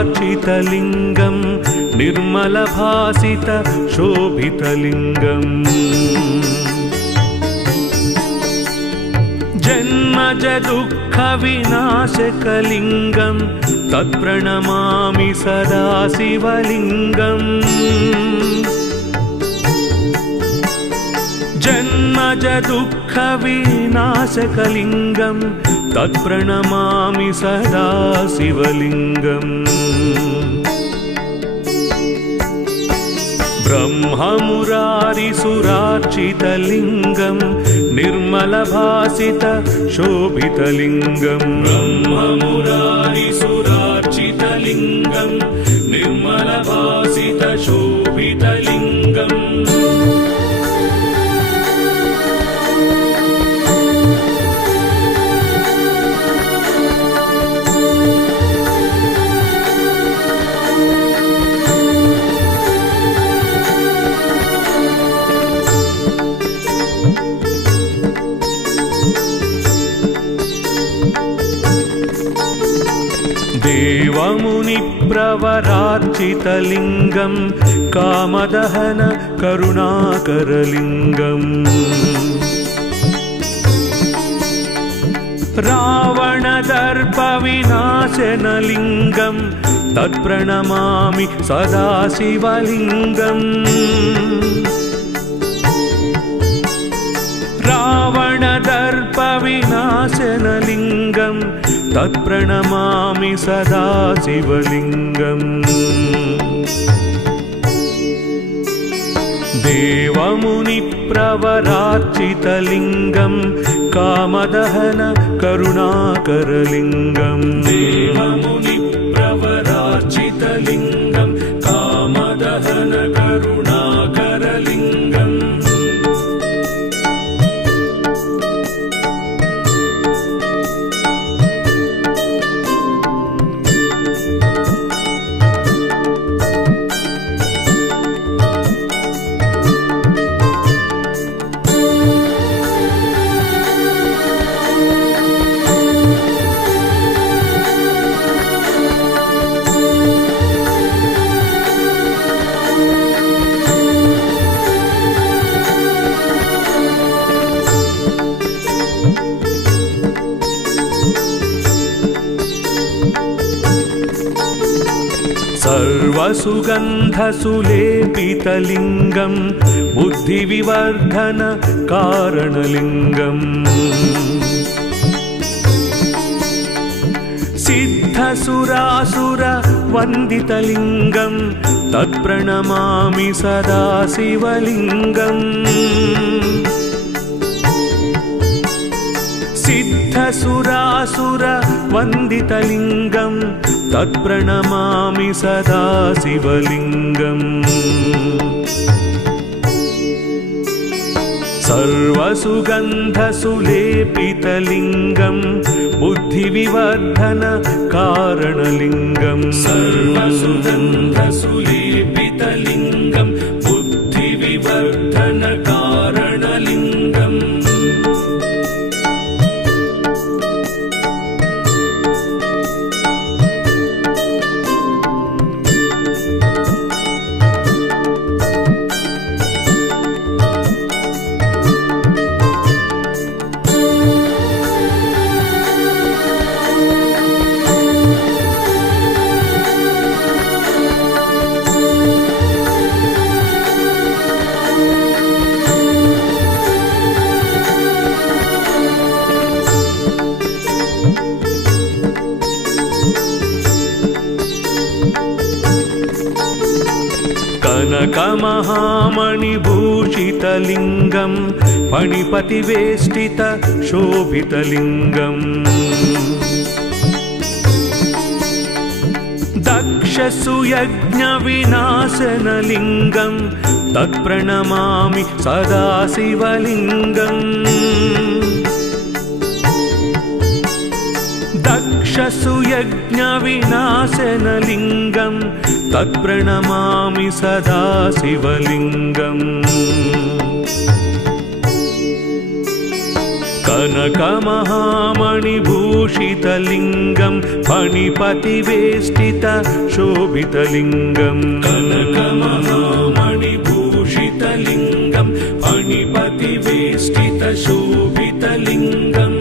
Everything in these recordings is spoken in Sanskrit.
ब्रह्ममुरारिसुरार्चितलिङ्गं निर्मलभासित शोभितलिङ्गम् जन्मज दुःखविनाशकलिङ्गं तत्प्रणमामि सदा शिवलिङ्गम् जन्मज दुःखविनाशकलिङ्गं तत्प्रणमामि सदा शिवलिङ्गम् ब्रह्ममुरारिसुरार्चितलिङ्गं निर्मलभासित शोभितलिङ्गं ब्रह्ममुरारिसुरार्चितलिङ्गं निर्मलभासित शोभितलिङ्गम् देवमुनिप्रवरार्चितलिङ्गं कामदहन करुणाकरलिङ्गम् रावणदर्पविनाशनलिङ्गं तत्प्रणमामि सदा शिवलिङ्गम् रावणदर्पविनाशनलिङ्गं तत्प्रणमामि सदा शिवलिङ्गम् देवमुनिप्रवरार्चितलिङ्गं कामदहन करुणाकरलिङ्गम् देवमुनिप्रवरार्चितलिङ्गं कामदहन करुणाकरलिङ्गम् सर्वसुगन्धसुलेपितलिङ्गं बुद्धिविवर्धन कारणलिङ्गम् सिद्धसुरासुरवन्दितलिङ्गं तत्प्रणमामि सदा शिवलिङ्गम् सिद्धसुरासुरवन्दितलिङ्गं तत्प्रणमामि सदा शिवलिङ्गम् सर्वसुगन्धसुलेपितलिङ्गं बुद्धिविवर्धन कारणलिङ्गम् सर्वसुगन्धसुलेपितलिङ्गं बुद्धिविवर्धन कारणलिङ्गम् कनकमहामणिभूषितलिङ्गं फणिपतिवेष्टित शोभितलिङ्गम् दक्षसुयज्ञविनाशनलिङ्गं तत्प्रणमामि सदा शिवलिङ्गम् विघ्नविनाशनलिङ्गं तत्प्रणमामि सदा शिवलिङ्गम् कनकमहामणिभूषितलिङ्गं फणिपतिवेष्टित शोभितलिङ्गं कनकमहामणिभूषितलिङ्गं फणिपतिवेष्टित शोभितलिङ्गम्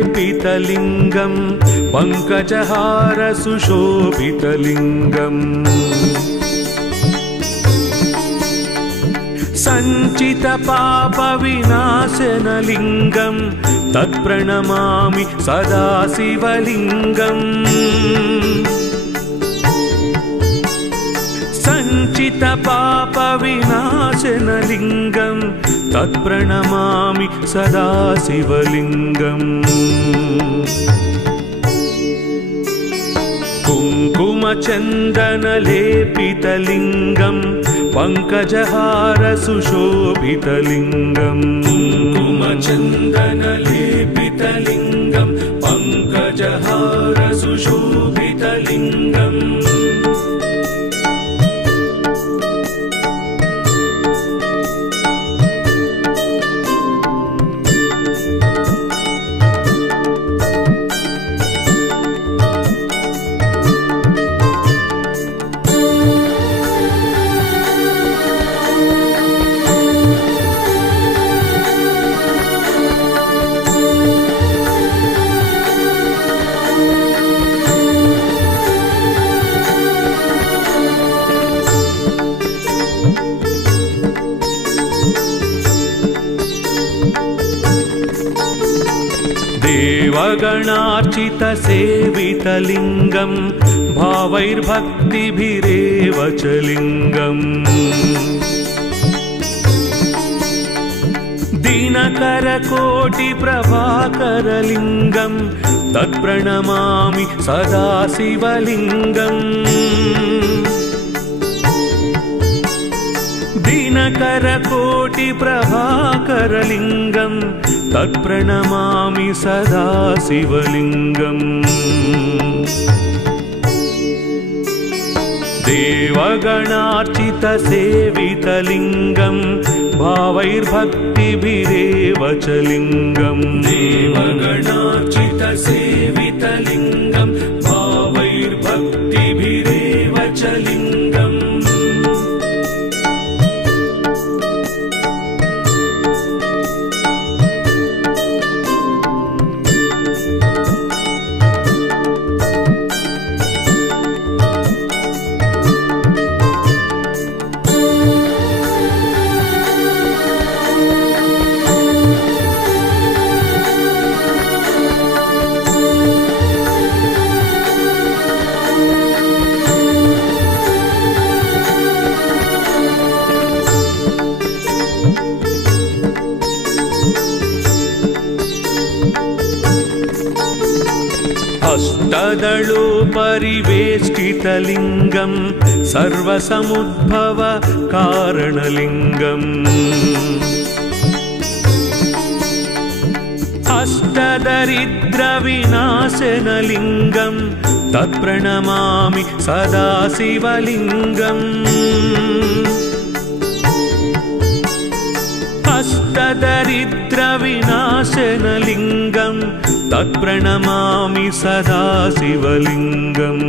कुङ्कुमचन्दनलेपितलिङ्गं पङ्कजहार सुशोभितलिङ्गम् सञ्चितपापविनाशनलिङ्गं तत्प्रणमामि सदा शिवलिङ्गम् सञ्चितपापविनाशनलिङ्गं तत्प्रणमामि सदा शिवलिङ्गम् कुङ्कुमचन्दनलेपितलिङ्गं पङ्कजहार सुशोभितलिङ्गम् कुङ्कुमचन्दनलेपितलिङ्गं पङ्कजहार सुशोभितलिङ्गम् देवगणार्चितसेवितलिङ्गं भावैर्भक्तिभिरेव च लिङ्गम् दिनकरकोटिप्रभाकरलिङ्गं तत्प्रणमामि सदा शिवलिङ्गम् दिनकरकोटिप्रभाकरलिङ्गं तत्प्रणमामि सदा शिवलिङ्गम् देवगणार्चितसेवितलिङ्गं भावैर्भक्तिभिरेव च लिङ्गम् देवगणार्चितसेवितलिङ्गं भावैर्भक्तिभिरेव च लिङ्गम् अष्टदलोपरिवेष्टितलिङ्गं सर्वसमुद्भव कारणलिङ्गम् अष्टदरिद्रविनाशनलिङ्गं तत्प्रणमामि सदा शिवलिङ्गम् अष्टदरिद्रविनाशनलिङ्गं तत्प्रणमामि सदा शिवलिङ्गम्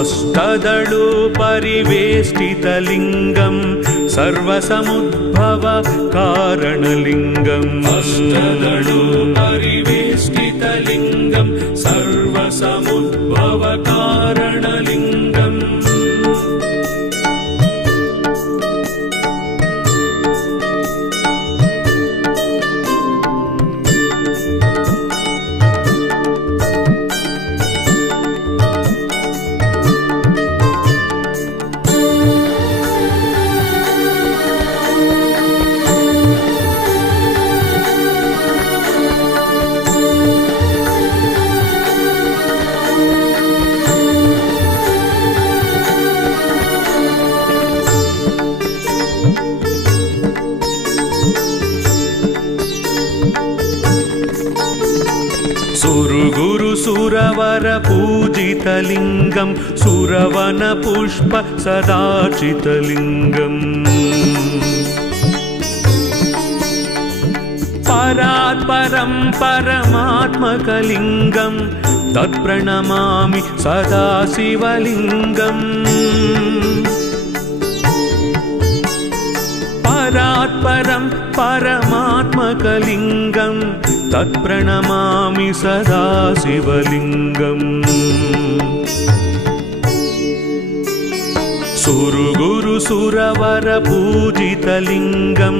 अष्टदळु परिवेष्टितलिङ्गं सर्वसमुद्भव कारणलिङ्गम् अष्टदळु परिवेष्टितलिङ्गं सर्वसमुद्भव कारणलिङ्गम् सुरगुरु सुरवर पूजितलिङ्गं सुरवन पुष्प सदार्चितलिङ्गम् परात्परं परमात्मकलिङ्गं तत्प्रणमामि सदा शिवलिङ्गम् परात्परं परमात्मकलिङ्गं तत्प्रणमामि सदा शिवलिङ्गम् सुरगुरु सुरवर पूजितलिङ्गं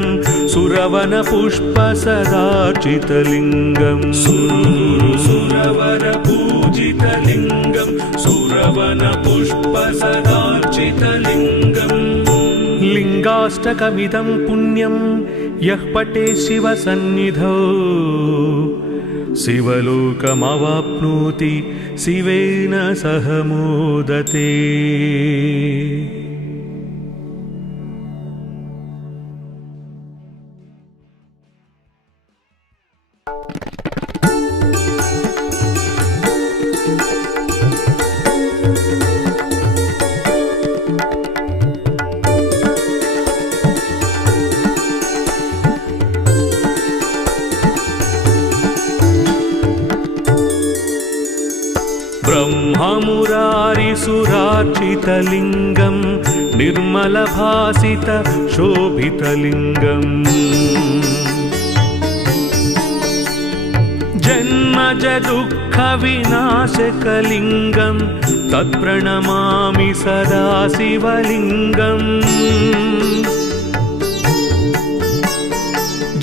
सुरवन पुष्प सदार्चितलिङ्गम् सुरगुरु सुरवर पूजितलिङ्गं सुरवन पुष्प सदार्चितलिङ्गम् लिङ्गाष्टकमिदं पुण्यं यः पठे शिवसन्निधौ शिवलोकमवाप्नोति शिवेन सह मोदते। ब्रह्ममुरारिसुरार्चितलिङ्गं निर्मलभासित शोभितलिङ्गम् जन्मजदुःखविनाशकलिङ्गं तत्प्रणमामि सदा शिवलिङ्गम्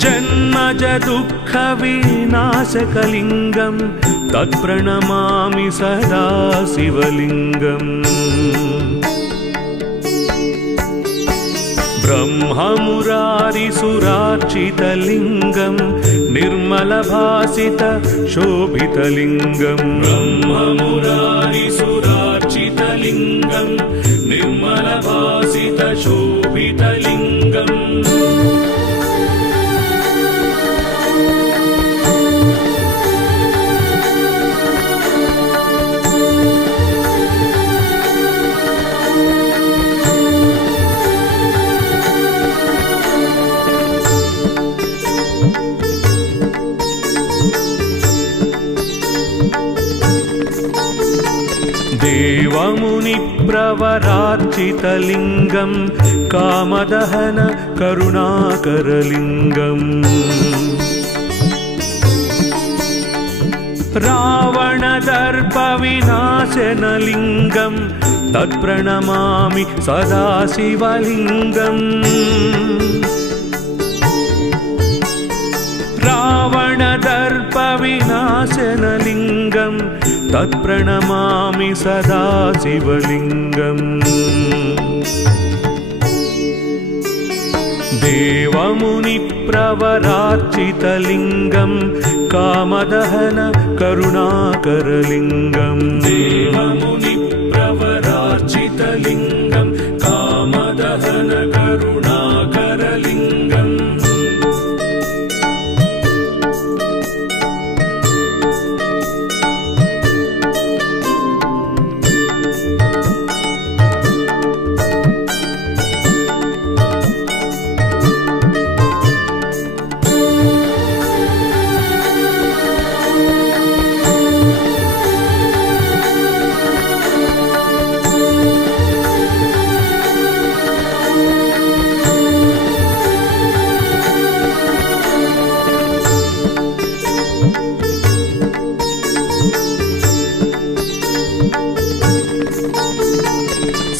जन्मजदुःखविनाशकलिङ्गं तत्प्रणमामि सदा शिवलिङ्गम् ब्रह्ममुरारिसुरार्चितलिङ्गं निर्मलभासित शोभितलिङ्गम् ब्रह्ममुरारिसुरार्चितलिङ्गं निर्मलभासित शोभितलिङ्गम् देवमुनिप्रवरार्चितलिङ्गं कामदहन करुणाकरलिङ्गम् रावणदर्पविनाशनलिङ्गं तत्प्रणमामि सदा शिवलिङ्गम् रावणदर्पविनाशनलिङ्गं तत्प्रणमामि सदा शिवलिङ्गम् देवमुनिप्रवरार्चितलिङ्गं कामदहन करुणाकरलिङ्गम् देवमुनिप्रवरार्चितलिङ्गं कामदहन करुणाकरलिङ्गम्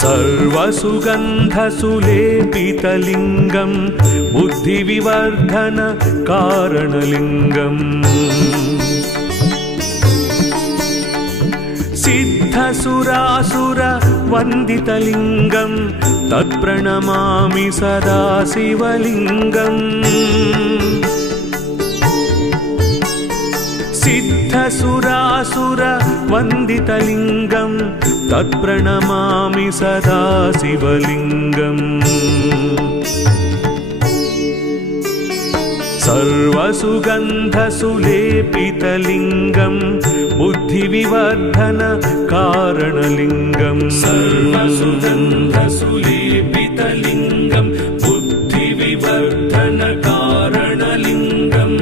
सर्वसुगन्धसुलेपितलिङ्गं बुद्धिविवर्धन कारणलिङ्गम् सिद्धसुरासुरवन्दितलिङ्गं तत्प्रणमामि सदा शिवलिङ्गम् सिद्धसुरासुरवन्दितलिङ्गं तत्प्रणमामि सदा शिवलिङ्गम् सर्वसुगन्धसुलेपितलिङ्गं बुद्धिविवर्धन कारणलिङ्गम् सर्वसुगन्धसुलेपितलिङ्गं बुद्धिविवर्धन कारणलिङ्गम्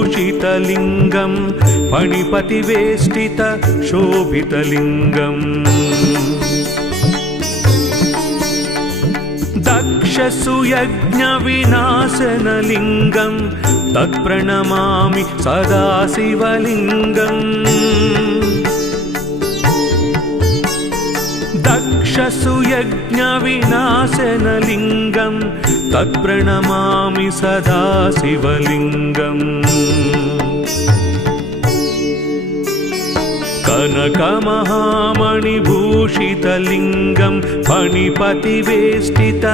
कनकमहामणिभूषितलिङ्गं फणिपतिवेष्टित शोभितलिङ्गम् दक्षसुयज्ञविनाशनलिङ्गं तत्प्रणमामि सदा शिवलिङ्गम् दक्षसुयज्ञविनाशनलिङ्गं तत्प्रणमामि सदा शिवलिङ्गम् कनकमहामणिभूषितलिङ्गं फणिपतिवेष्टित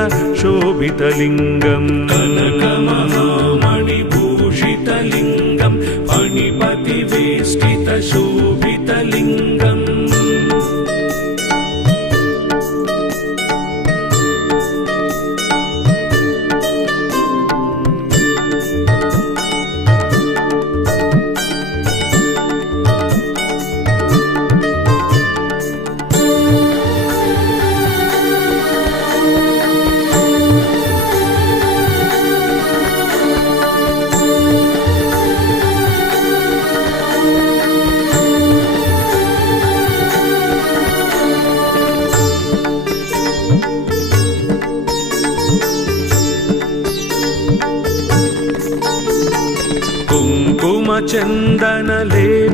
शोभितलिङ्गम् कनकमहामणिभूषितलिङ्गं फणिपतिवेष्टित शोभितलिङ्गम्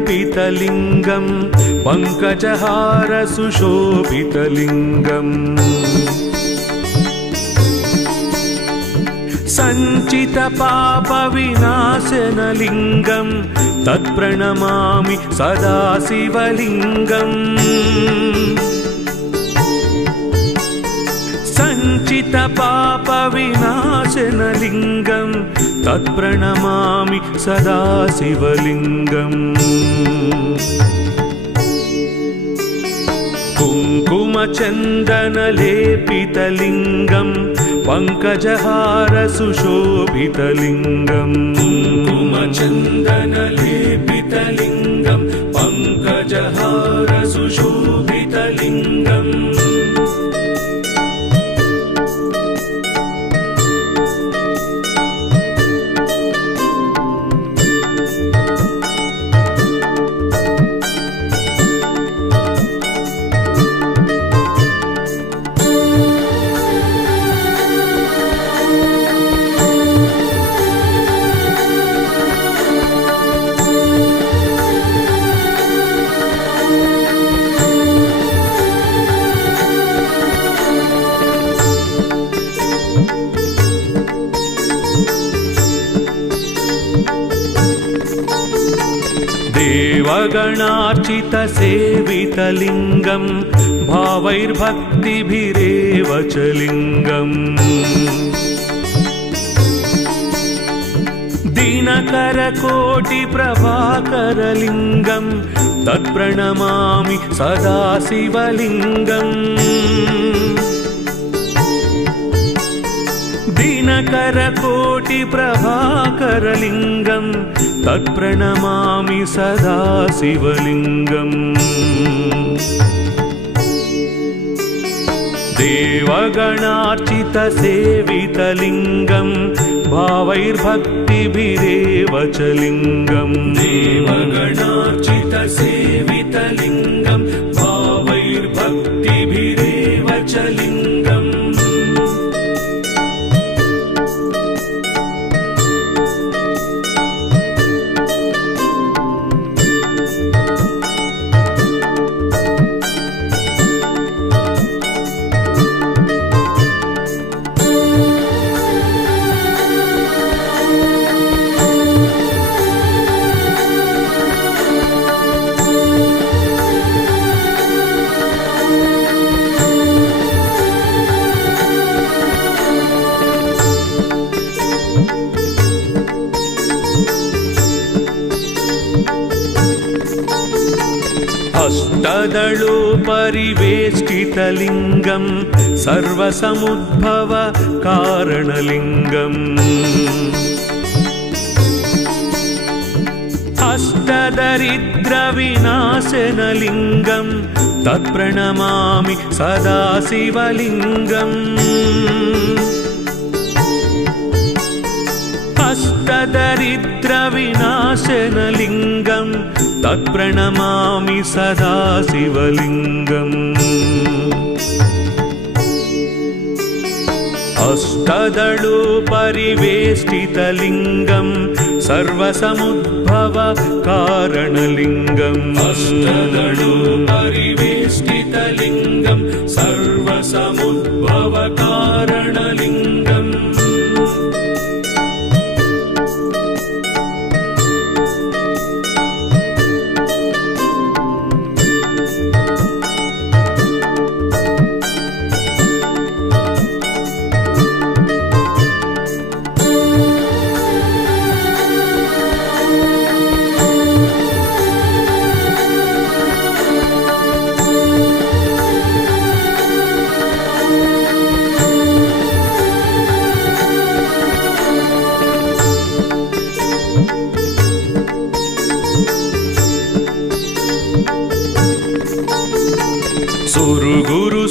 कुङ्कुमचन्दनलेपितलिङ्गं पङ्कजहार सुशोभितलिङ्गम् सञ्चितपापविनाशनलिङ्गं तत्प्रणमामि सदा शिवलिङ्गम् सञ्चितपापविनाशनलिङ्गं तत्प्रणमामि सदा शिवलिङ्गम् कुङ्कुमचन्दनलेपितलिङ्गं पङ्कजहार सुशोभितलिङ्गम् कुङ्कुमचन्दनलेपितलिङ्गं पङ्कजहार सुशोभितलिङ्गम् देवगणार्चितसेवितलिङ्गं भावैर्भक्तिभिरेव च लिङ्गम् दिनकरकोटिप्रभाकरलिङ्गं तत्प्रणमामि सदा शिवलिङ्गम् दिनकरकोटिप्रभाकरलिङ्गं तत्प्रणमामि सदा शिवलिङ्गम् देवगणार्चितसेवितलिङ्गं भावैर्भक्तिभिरेव च लिङ्गम् देवगणार्चितसेवितलिङ्गं भावैर्भक्तिभिरेव च लिङ्गम् अष्टदलोपरिवेष्टितलिङ्गं सर्वसमुद्भव कारणलिङ्गम् अष्टदरिद्रविनाशनलिङ्गं तत्प्रणमामि सदा शिवलिङ्गम् अष्टदरिद्रविनाशनलिङ्गं तत्प्रणमामि सदा शिवलिङ्गम् अष्टदलोपरिवेष्टितलिङ्गं सर्वसमुद्भव कारणलिङ्गम् अष्टदलोपरिवेष्टितलिङ्गं सर्वसमुद्भव कारणलिङ्गम्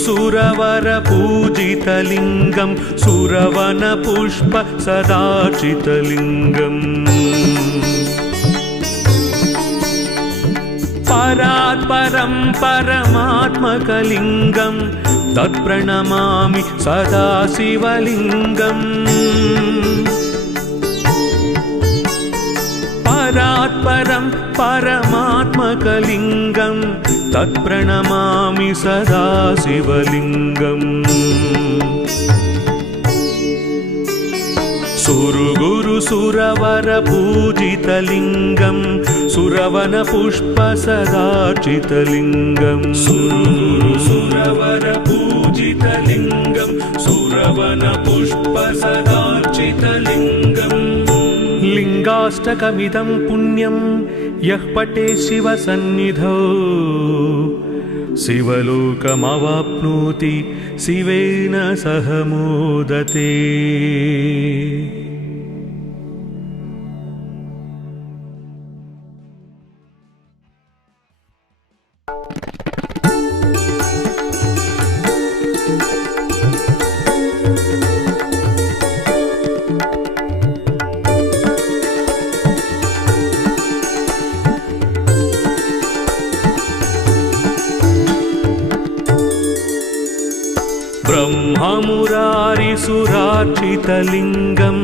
सुरवरपूजितलिङ्गं सुरवनपुष्प सदार्चितलिङ्गम् परात्परं परमात्मकलिङ्गं तत्प्रणमामि सदा शिवलिङ्गम् परात्परं परमात्मकलिङ्गं तत्प्रणमामि सदा शिवलिङ्गम् सुरवरपूजितलिङ्गं सुरवनपुष्प सदार्चितलिङ्गम् सुरवरपूजितलिङ्गं सुरवनपुष्प सदार्चितलिङ्गम् लिङ्गाष्टकमिदं पुण्यं यः पठे शिवसन्निधौ शिवलोकमवाप्नोति शिवेन सह मोदते। ब्रह्ममुरारिसुरार्चितलिङ्गं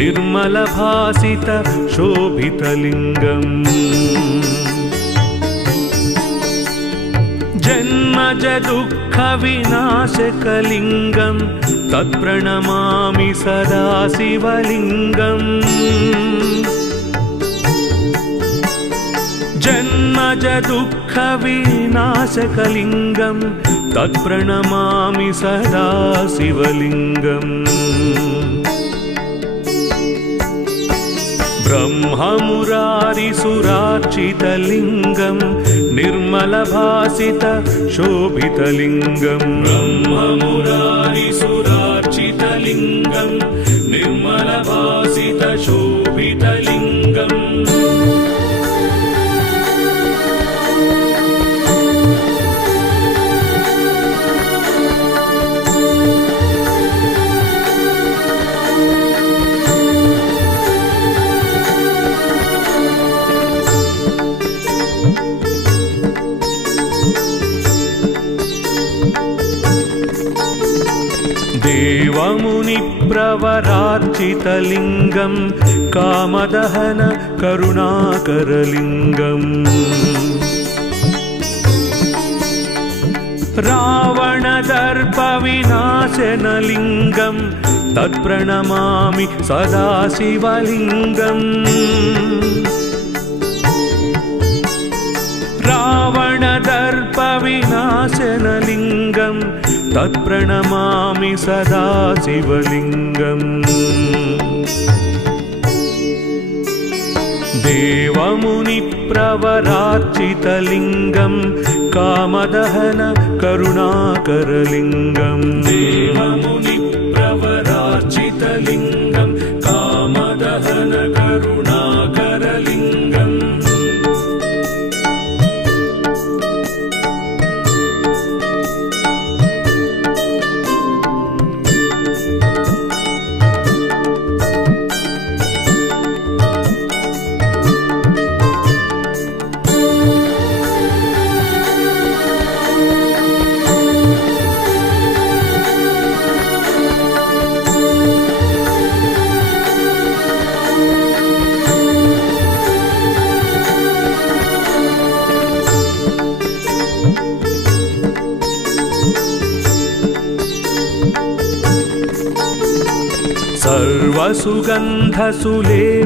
निर्मलभासित शोभितलिङ्गम् जन्मज दुःखविनाशकलिङ्गं तत्प्रणमामि सदा शिवलिङ्गम् जन्मज दुःखविनाशकलिङ्गं तत्प्रणमामि सदा शिवलिङ्गम् ब्रह्ममुरारिसुरार्चितलिङ्गं निर्मलभासित शोभितलिङ्गम् ब्रह्ममुरारिसुरार्चितलिङ्गं निर्मलभासितशोभितलिङ्गम् देवमुनिप्रवरार्चितलिङ्गं कामदहन करुणाकरलिङ्गम् रावणदर्पविनाशनलिङ्गं तत्प्रणमामि सदा शिवलिङ्गम् रावणदर्पविनाशनलिङ्गं तत्प्रणमामि सदा शिवलिङ्गम् देवमुनिप्रवरार्चितलिङ्गं कामदहन करुणाकरलिङ्गम् देवमुनिप्रवरार्चितलिङ्गं कामदहन करुणाकरलिङ्गम्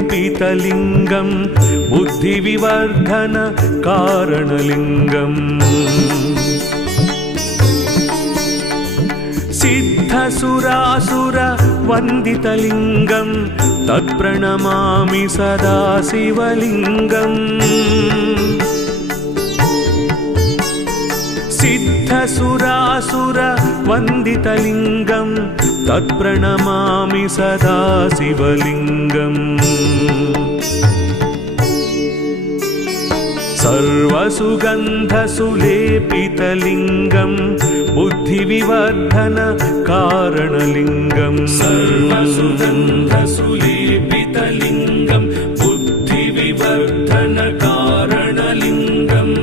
सर्वसुगन्धसुलेपितलिङ्गं बुद्धिविवर्धन कारणलिङ्गम् सिद्धसुरासुरवन्दितलिङ्गं तत्प्रणमामि सदा शिवलिङ्गम् सिद्धसुरासुरवन्दितलिङ्गं तत्प्रणमामि सदा शिवलिङ्गम् सर्वसुगन्धसुलेपितलिङ्गं बुद्धिविवर्धन कारणलिङ्गम् सर्वसुगन्धसुलेपितलिङ्गं बुद्धिविवर्धन कारणलिङ्गम्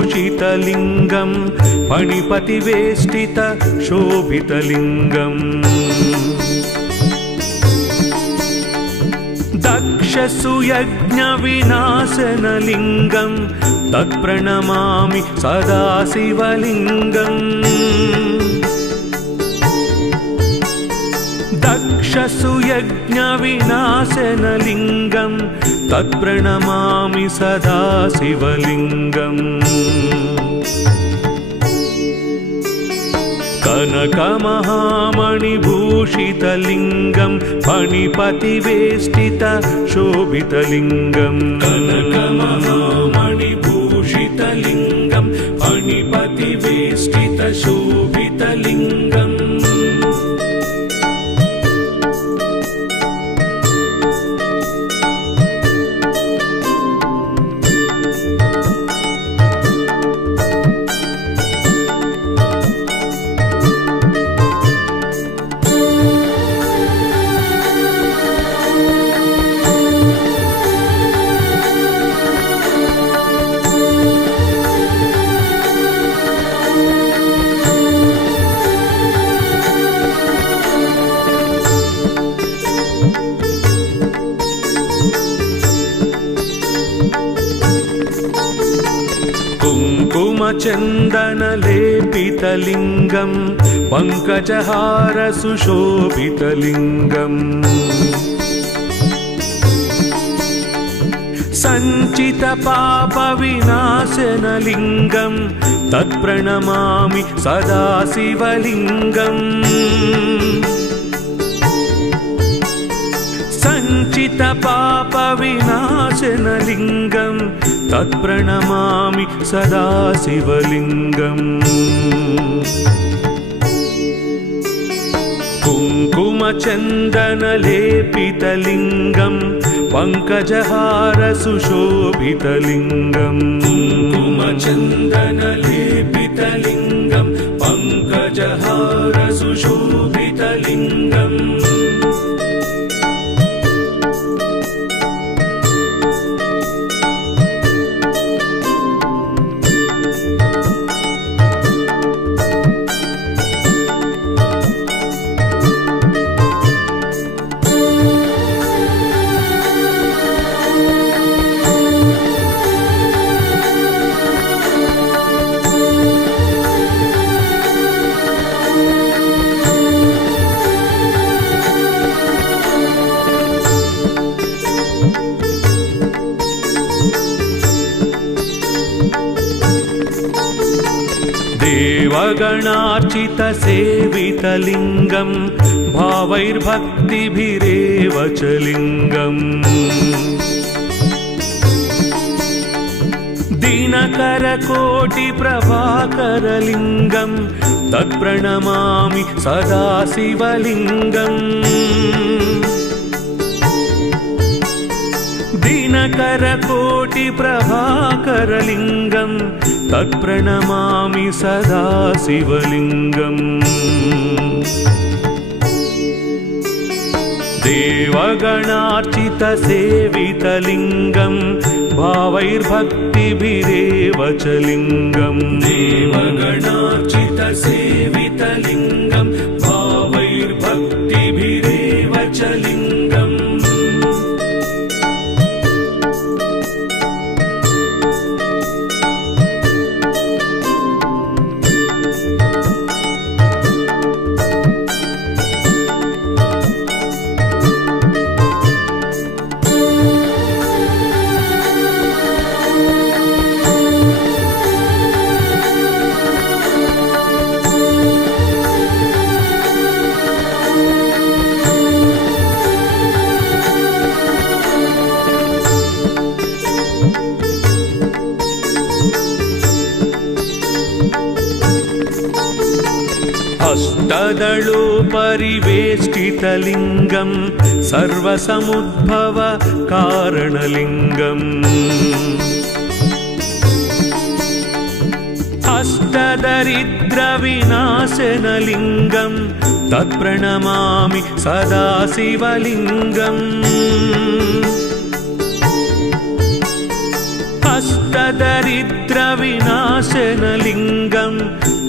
कनकमहामणिभूषितलिङ्गं फणिपतिवेष्टित शोभितलिङ्गम् दक्षसुयज्ञविनाशनलिङ्गं तत्प्रणमामि सदा शिवलिङ्गम् दक्षसुयज्ञविनाशनलिङ्गं तत्प्रणमामि सदा शिवलिङ्गम् कनकमहामणिभूषितलिङ्गं फणिपतिवेष्टित शोभितलिङ्गम् कनकमहामणिभूषितलिङ्गं फणिपतिवेष्टित शोभितलिङ्गम् कुङ्कुमचन्दनलेपितलिङ्गं पङ्कजहार सुशोभितलिङ्गम् सञ्चितपापविनाशनलिङ्गं तत्प्रणमामि सदा शिवलिङ्गम् सञ्चितपापविनाशनलिङ्गं तत्प्रणमामि सदा शिवलिङ्गम् कुङ्कुमचन्दनलेपितलिङ्गं पङ्कजहार सुशोभितलिङ्गम् कुङ्कुमचन्दनलेपितलिङ्गं पङ्कजहार सुशोभितलिङ्गम् देवगणार्चितसेवितलिङ्गं भावैर्भक्तिभिरेव च लिङ्गम् दिनकरकोटिप्रभाकरलिङ्गं तत्प्रणमामि सदा शिवलिङ्गम् दिनकरकोटिप्रभाकरलिङ्गं तत्प्रणमामि सदा शिवलिङ्गम् देवगणार्चितसेवितलिङ्गं भावैर्भक्तिभिरेव च लिङ्गम् देवगणार्चितसेवितलिङ्गं भावैर्भक्तिभिरेव च लिङ्गम् अष्टदलोपरिवेष्टितलिङ्गं सर्वसमुद्भव कारणलिङ्गम् अष्टदरिद्रविनाशनलिङ्गं तत्प्रणमामि सदा शिवलिङ्गम् अष्टदरिद्रविनाशनलिङ्गं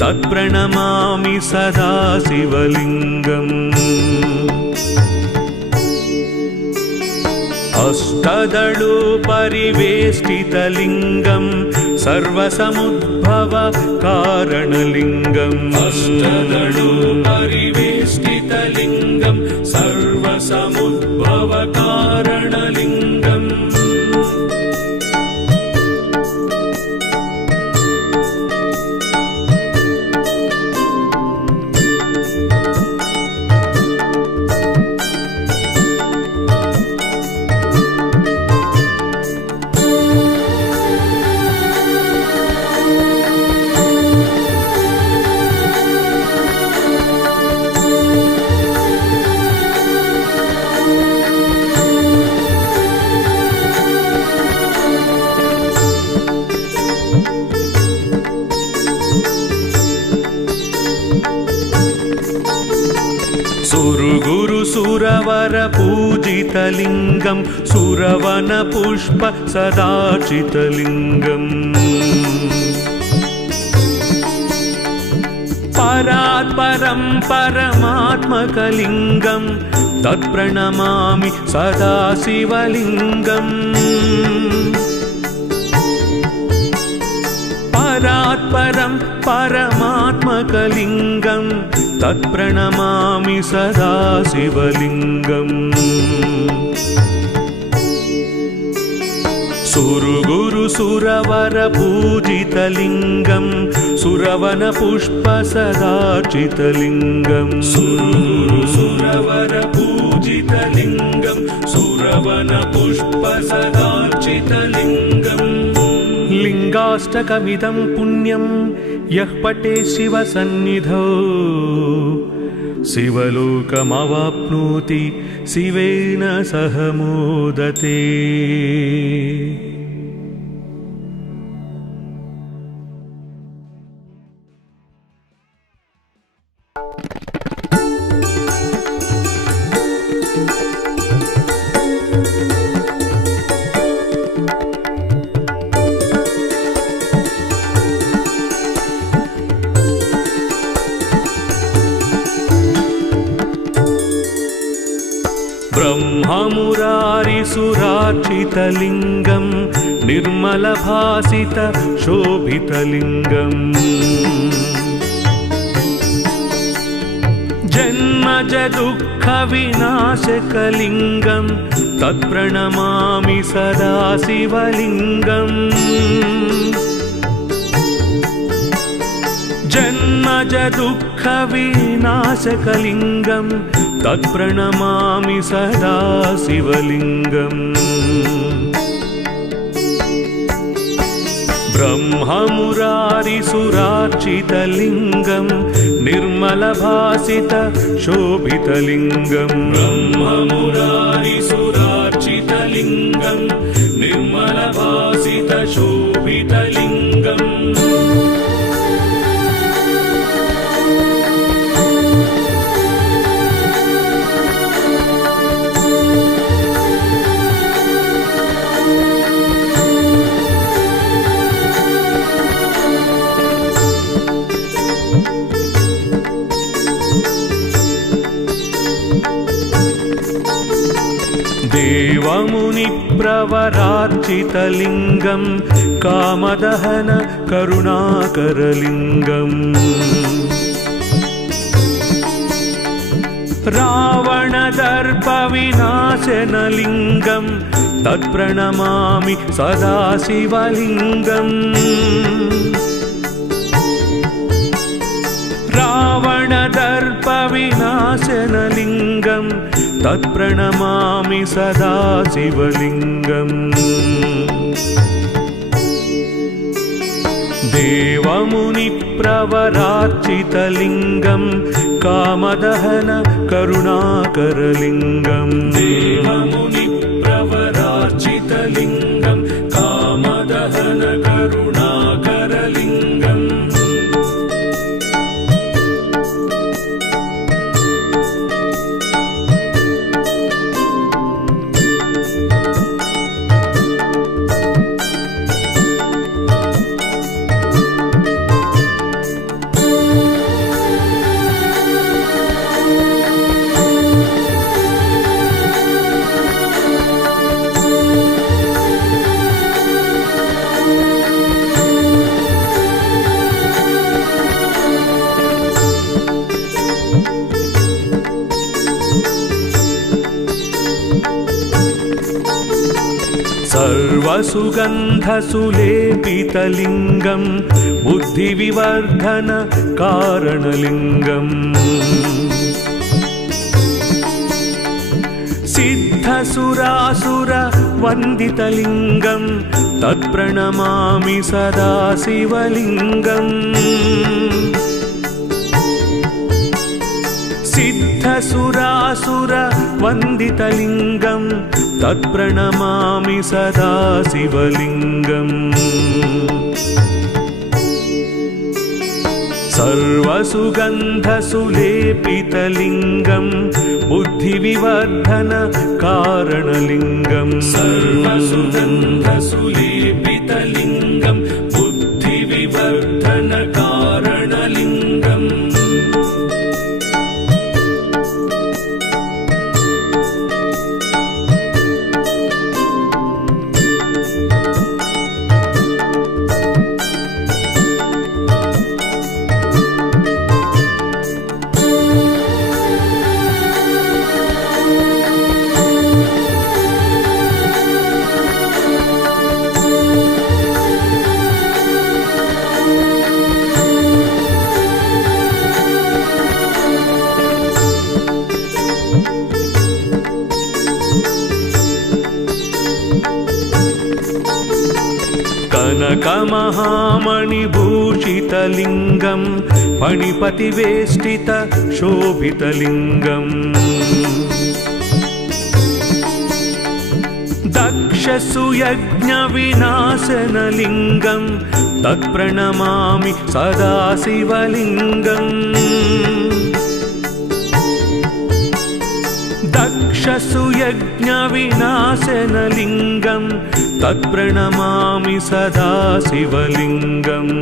तत्प्रणमामि सदा शिवलिङ्गम् अष्टदलोपरिवेष्टितलिङ्गं सर्वसमुद्भव कारणलिङ्गम् अष्टदलोपरिवेष्टितलिङ्गं सर्वसमुद्भव कारणलिङ्गम् सुरवर पूजितलिङ्गं सुरवन पुष्प सदाचितलिङ्गम् परात् परं परमात्मकलिङ्गं तत्प्रणमामि सदा शिवलिङ्गम् परात् परात्परं परमात्मकलिङ्गं तत्प्रणमामि सदा शिवलिङ्गम् सुरगुरु सुरवर पूजितलिङ्गं सुरवन पुष्प सदार्चितलिङ्गं सुरगुरु सुरवर पूजितलिङ्गं सुरवन पुष्प सदार्चितलिङ्गम् लिङ्गाष्टकमिदं पुण्यं यः पठे शिवसन्निधौ शिवलोकमवाप्नोति शिवेन सह मोदते। ब्रह्ममुरारिसुरार्चितलिङ्गं निर्मलभासित शोभितलिङ्गम् जन्मज दुःखविनाशकलिङ्गं तत्प्रणमामि सदा शिवलिङ्गम् जन्मज दुःखविनाशकलिङ्गं तत्प्रणमामि सदा शिवलिङ्गम् ब्रह्ममुरारिसुरार्चितलिङ्गं निर्मलभासित शोभितलिङ्गं ब्रह्ममुरारिसुरार्चितलिङ्गं निर्मलभासित शोभितलिङ्गम् देवमुनिप्रवरार्चितलिङ्गं कामदहन करुणाकरलिङ्गम् रावणदर्पविनाशनलिङ्गं तत्प्रणमामि सदा शिवलिङ्गम् रावणदर्पविनाशनलिङ्गं तत्प्रणमामि सदा शिवलिङ्गम् देवमुनिप्रवरार्चितलिङ्गं कामदहन करुणाकरलिङ्गम् देवमुनिप्रवरार्चितलिङ्गं कामदहन करुणाकरलिङ्गम् सर्वसुगन्धसुलेपितलिङ्गं बुद्धिविवर्धन कारणलिङ्गम् सिद्धसुरासुरवन्दितलिङ्गं तत्प्रणमामि सदा शिवलिङ्गम् सिद्धसुरासुरवन्दितलिङ्गं तत्प्रणमामि सदा शिवलिङ्गम् सर्वसुगन्धसुलेपितलिङ्गं बुद्धिविवर्धन कारणलिङ्गम् सर्वसुगन्धसुलेपितलिङ्गं बुद्धिविवर्धन कारणलिङ्गम् कनकमहामणिभूषितलिङ्गं फणिपतिवेष्टितशोभितलिङ्गम् दक्षसुयज्ञविनाशनलिङ्गं तत्प्रणमामि सदा शिवलिङ्गम् दक्षसुयज्ञविनाशनलिङ्गं तत्प्रणमामि सदा शिवलिङ्गम्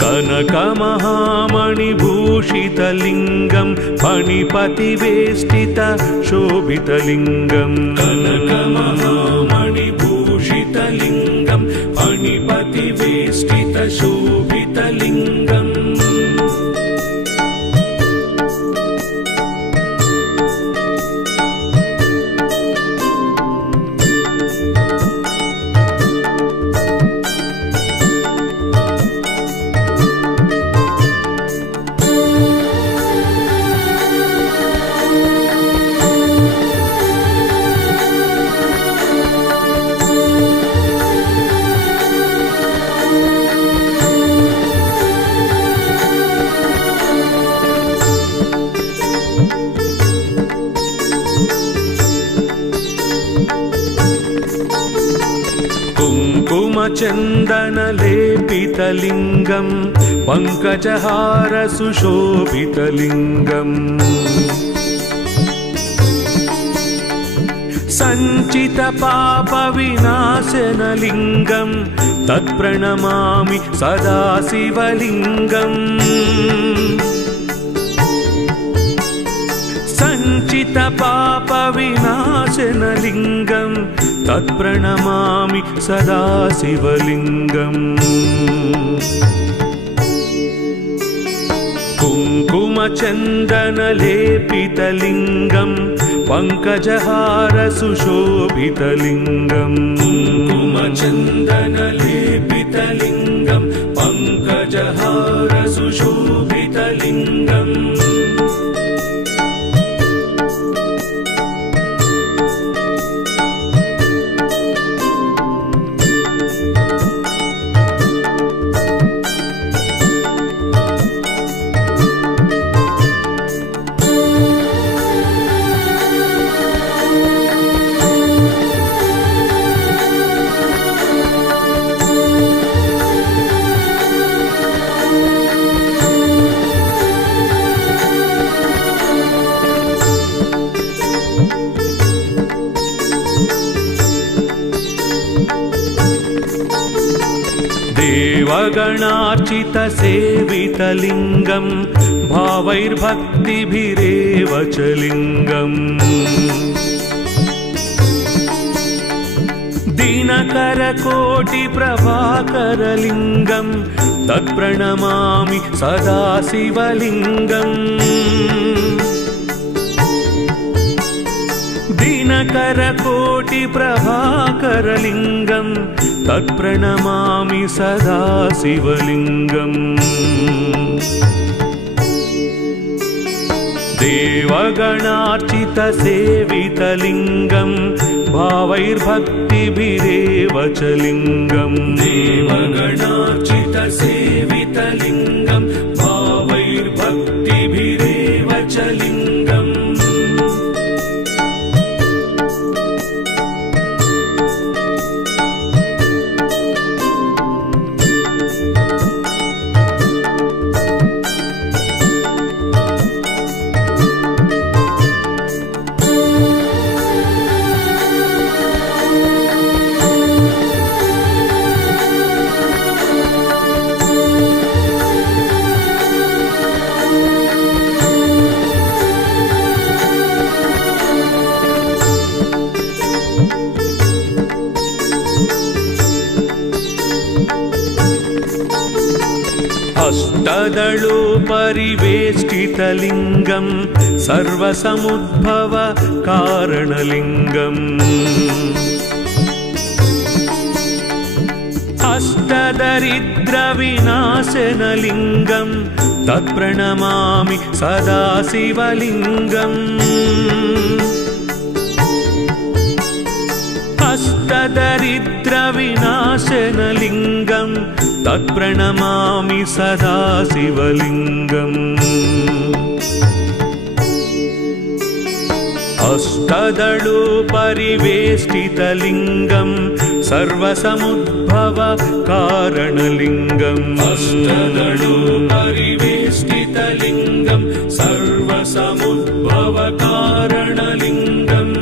कनकमहामणिभूषितलिङ्गं फणिपतिवेष्टितशोभितलिङ्गम् कनकमहामणिभूषितलिङ्गं फणिपतिवेष्टितशोभितलिङ्गम् कुङ्कुमचन्दनलेपितलिङ्गं पङ्कजहारसुशोभितलिङ्गम् सञ्चितपापविनाशनलिङ्गं तत्प्रणमामि सदा शिवलिङ्गम् सञ्चितपापविनाशनलिङ्गं तत्प्रणमामि सदा शिवलिङ्गम् कुङ्कुमचन्दनलेपितलिङ्गं पङ्कजहारसुशोभितलिङ्गम् कुङ्कुमचन्दनलेपितलिङ्गं पङ्कजहारसुशोभितलिङ्गम् देवगणार्चितसेवितलिङ्गं भावैर्भक्तिभिरेव च लिङ्गम् दिनकरकोटिप्रभाकरलिङ्गं तत्प्रणमामि सदा शिवलिङ्गम् दिनकरकोटिप्रभाकरलिङ्गं तत्प्रणमामि सदा शिवलिङ्गम् देवगणार्चितसेवितलिङ्गं भावैर्भक्तिभिरेव च लिङ्गम् देवगणार्चितसेवितलिङ्गं भावैर्भक्तिभिरेव च लिङ्गम् अष्टदलोपरिवेष्टितलिङ्गं सर्वसमुद्भव कारणलिङ्गम् अष्टदरिद्रविनाशनलिङ्गं तत्प्रणमामि सदा शिवलिङ्गम् अष्टदरिद्रविनाशनलिङ्गं तत्प्रणमामि सदा शिवलिङ्गम् अष्टदलोपरिवेष्टितलिङ्गं सर्वसमुद्भव कारणलिङ्गम् अष्टदलोपरिवेष्टितलिङ्गं सर्वसमुद्भव कारणलिङ्गम्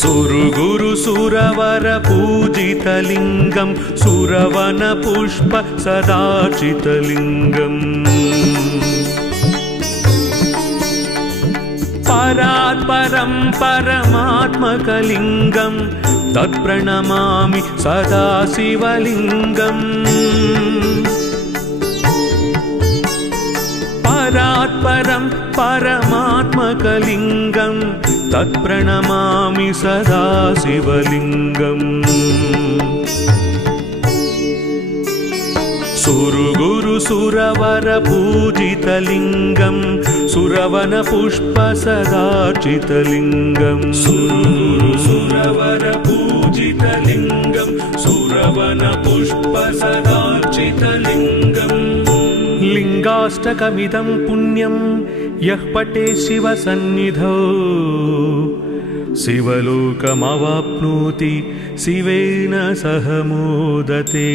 सुरगुरु सुरवर पूजितलिङ्गं सुरवन पुष्प सदाचितलिङ्गम् परात् परं परमात्मकलिङ्गं तत्प्रणमामि सदा शिवलिङ्गम् परात् परं परमात्मकलिङ्गं तत्प्रणमामि सदा शिवलिङ्गम् सुरगुरु सुरवर पूजितलिङ्गं सुरवन पुष्प सदाचितलिङ्गम् सुरगुरु सुरवर पूजितलिङ्गं सुरवन पुष्प सदाचितलिङ्गम् लिङ्गाष्टकमिदं पुण्यं यः पठे शिवसन्निधौ शिवलोकमवाप्नोति शिवेन सह मोदते।